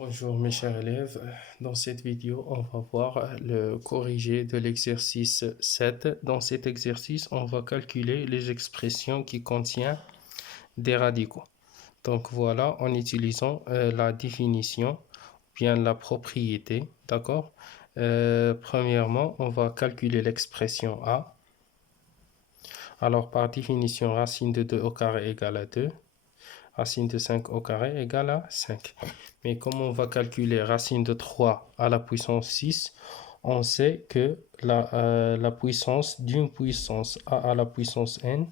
Bonjour mes chers élèves, dans cette vidéo on va voir le corrigé de l'exercice 7. Dans cet exercice on va calculer les expressions qui contiennent des radicaux. Donc voilà, en utilisant la définition, bien la propriété, d'accord. Premièrement on va calculer l'expression A. Alors par définition, racine de 2 au carré égale à 2. Racine de 5 au carré égale à 5. Mais comme on va calculer racine de 3 à la puissance 6, on sait que la puissance d'une puissance a à la puissance n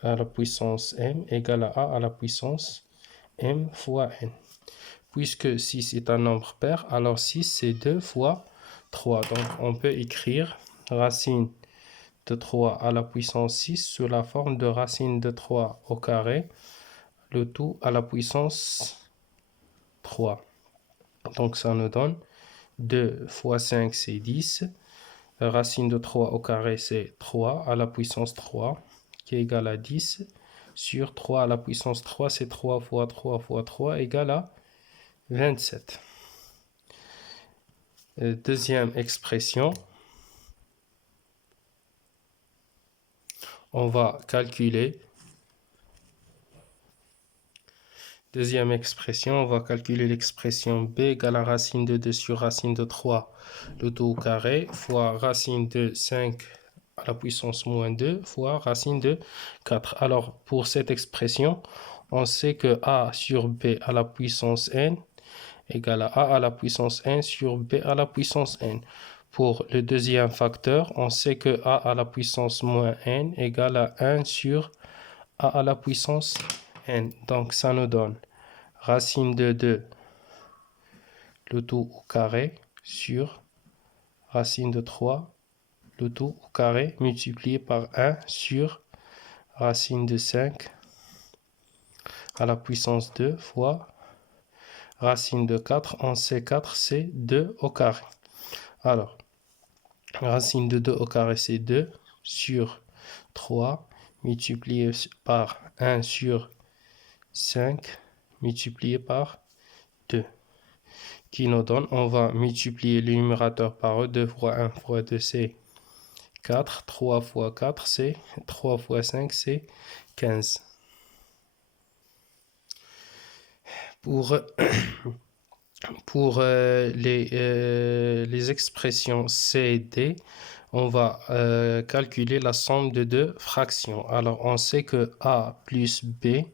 à la puissance m égale à a à la puissance m fois n. Puisque 6 est un nombre pair, alors 6 c'est 2 fois 3. Donc on peut écrire racine de 3 à la puissance 6 sous la forme de racine de 3 au carré, le tout à la puissance 3. Donc ça nous donne 2 fois 5 c'est 10. Racine de 3 au carré c'est 3 à la puissance 3 qui est égal à 10 sur 3 à la puissance 3 c'est 3 fois 3 fois 3 égale à 27. Deuxième expression, on va calculer. Deuxième expression, on va calculer l'expression b égale à racine de 2 sur racine de 3, le tout au carré, fois racine de 5 à la puissance moins 2, fois racine de 4. Alors, pour cette expression, on sait que a sur b à la puissance n égale à a à la puissance n sur b à la puissance n. Pour le deuxième facteur, on sait que a à la puissance moins n égale à 1 sur a à la puissance n. Donc, ça nous donne racine de 2, le tout au carré, sur racine de 3, le tout au carré, multiplié par 1 sur racine de 5 à la puissance 2 fois racine de 4. On sait 4, c'est 2 au carré. Alors, racine de 2 au carré, c'est 2 sur 3, multiplié par 1 sur 5, multiplié par 2. Qui nous donne, on va multiplier le numérateur par eux, 2 fois 1 fois 2 c'est 4, 3 fois 4 c'est 3 fois 5 c'est 15. Pour les expressions C et D, on va calculer la somme de deux fractions. Alors on sait que A plus B,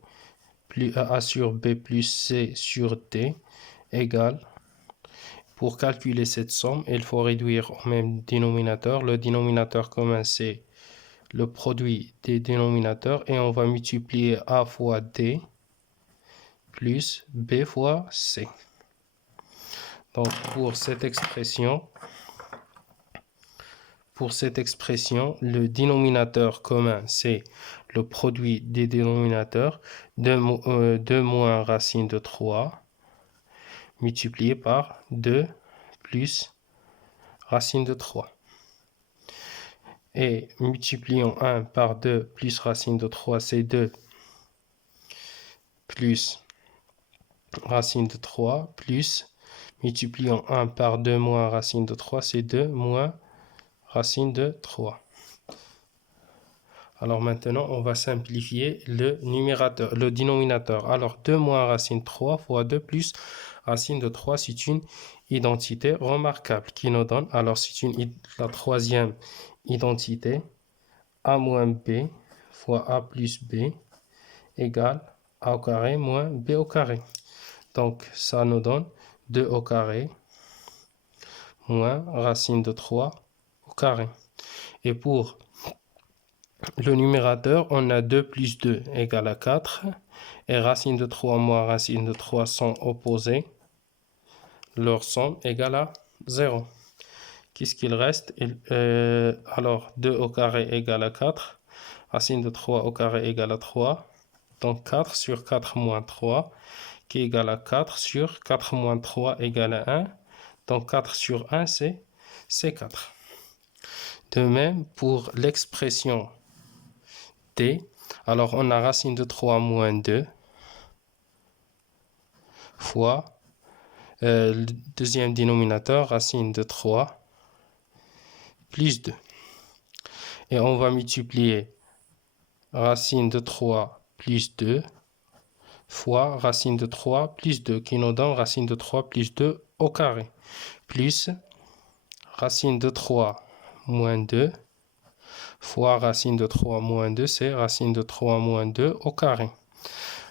plus A sur B plus C sur D égale. Pour calculer cette somme, il faut réduire au même dénominateur. Le dénominateur commun, c'est le produit des dénominateurs. Et on va multiplier A fois D plus B fois C. Donc, pour cette expression, le dénominateur commun, c'est le produit des dénominateurs. 2 moins racine de 3 multiplié par 2 plus racine de 3. Et multiplions 1 par 2 plus racine de 3, c'est 2 plus racine de 3 plus multiplions 1 par 2 moins racine de 3, c'est 2 moins racine de 3. Alors maintenant, on va simplifier le dénominateur. Alors 2 moins racine de 3 fois 2 plus racine de 3, c'est une identité remarquable qui nous donne. Alors c'est la troisième identité. A moins B fois A plus B égale A au carré moins B au carré. Donc ça nous donne 2 au carré moins racine de 3 au carré. Et pour le numérateur, on a 2 plus 2 égale à 4. Et racine de 3 moins racine de 3 sont opposés. Leur somme égale à 0. Qu'est-ce qu'il reste? Alors 2 au carré égale à 4. Racine de 3 au carré égale à 3. Donc 4 sur 4 moins 3 qui est égal à 4 sur 4 moins 3 égale à 1. Donc 4 sur 1 c'est 4. De même pour l'expression D, alors on a racine de 3 moins 2 fois Le deuxième dénominateur, racine de 3 plus 2. Et on va multiplier racine de 3 plus 2 fois racine de 3 plus 2, qui nous donne racine de 3 plus 2 au carré, plus racine de 3 moins 2 fois racine de 3 moins 2, c'est racine de 3 moins 2 au carré.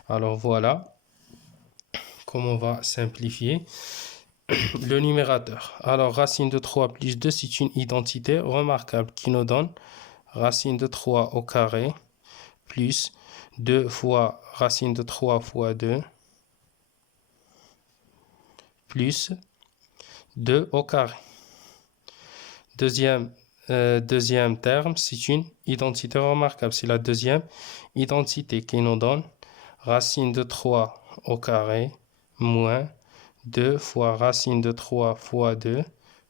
Alors voilà comment on va simplifier le numérateur. Alors racine de 3 plus 2, c'est une identité remarquable qui nous donne racine de 3 au carré plus 2 fois racine de 3 fois 2 plus 2 au carré. Deuxième terme, c'est une identité remarquable. C'est la deuxième identité qui nous donne racine de 3 au carré moins 2 fois racine de 3 fois 2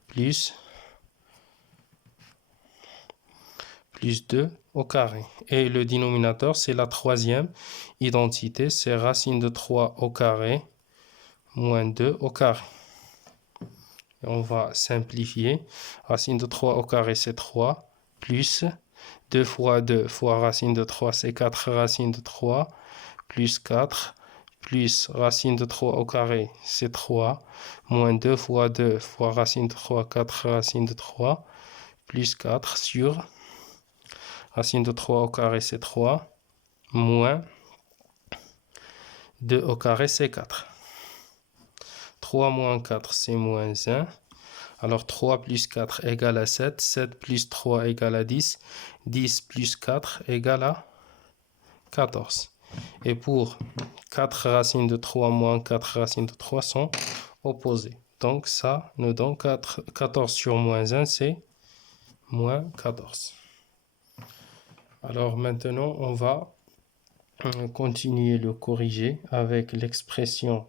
plus 2 au carré. Et le dénominateur, c'est la troisième identité, c'est racine de 3 au carré moins 2 au carré. Et on va simplifier. Racine de 3 au carré, c'est 3, plus 2 fois 2 fois racine de 3, c'est 4 racine de 3, plus 4, plus racine de 3 au carré, c'est 3, moins 2 fois 2 fois racine de 3, 4 racine de 3, plus 4 sur racine de 3 au carré, c'est 3, moins 2 au carré, c'est 4. 3 moins 4, c'est moins 1. Alors 3 plus 4 égale à 7. 7 plus 3 égale à 10. 10 plus 4 égale à 14. Et pour 4 racines de 3 moins 4 racines de 3 sont opposées. Donc ça nous donne 14 sur moins 1, c'est moins 14. Alors maintenant, on va continuer le corriger avec l'expression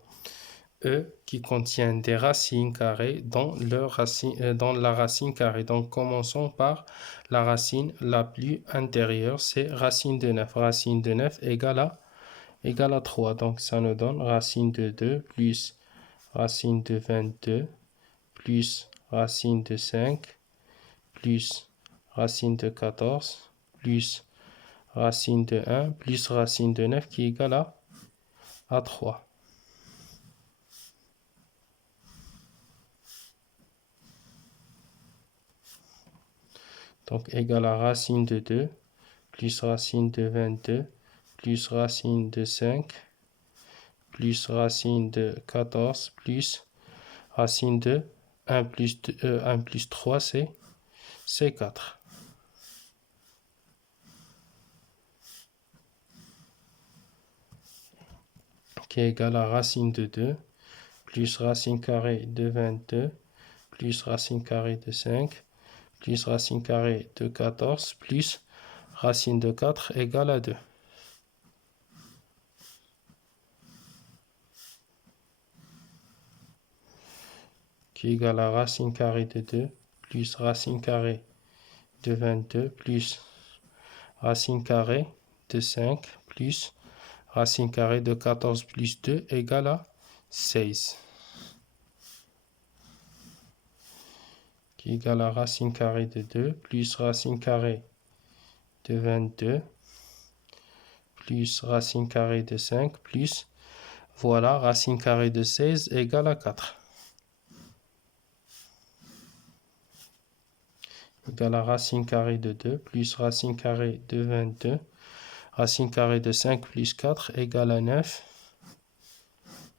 E qui contient des racines carrées dans la racine carrée. Donc commençons par la racine la plus intérieure, c'est racine de 9. Racine de 9 égale à 3. Donc ça nous donne racine de 2 plus racine de 22 plus racine de 5 plus racine de 14 plus racine de 1 plus racine de 9 qui est égale à 3. Donc égal à racine de 2 plus racine de 22 plus racine de 5 plus racine de 14 plus racine de 1 plus 3, c'est 4. Qui est égal à racine de 2 plus racine carrée de 22 plus racine carrée de 5 plus racine carrée de 14 plus racine de 4 égale à 2. Qui est égal à racine carrée de 2 plus racine carrée de 22 plus racine carrée de 5 plus racine carrée de 14 plus 2 égale à 16. Qui est égal à racine carrée de 2 plus racine carrée de 22 plus racine carrée de 5 plus, voilà, racine carrée de 16 égale à 4. Égale à racine carrée de 2 plus racine carrée de 22, racine carrée de 5 plus 4 égale à 9.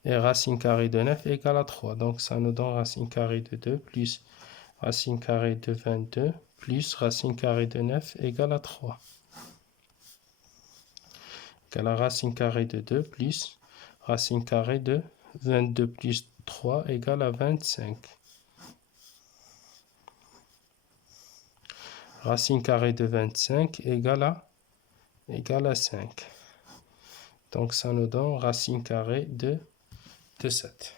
Et racine carrée de 9 égale à 3. Donc ça nous donne racine carrée de 2 plus racine carrée de 22 plus racine carrée de 9 égale à 3. Égale à racine carrée de 2 plus racine carrée de 22 plus 3 égale à 25. Racine carrée de 25 égale à 5. Donc ça nous donne racine carrée de 7.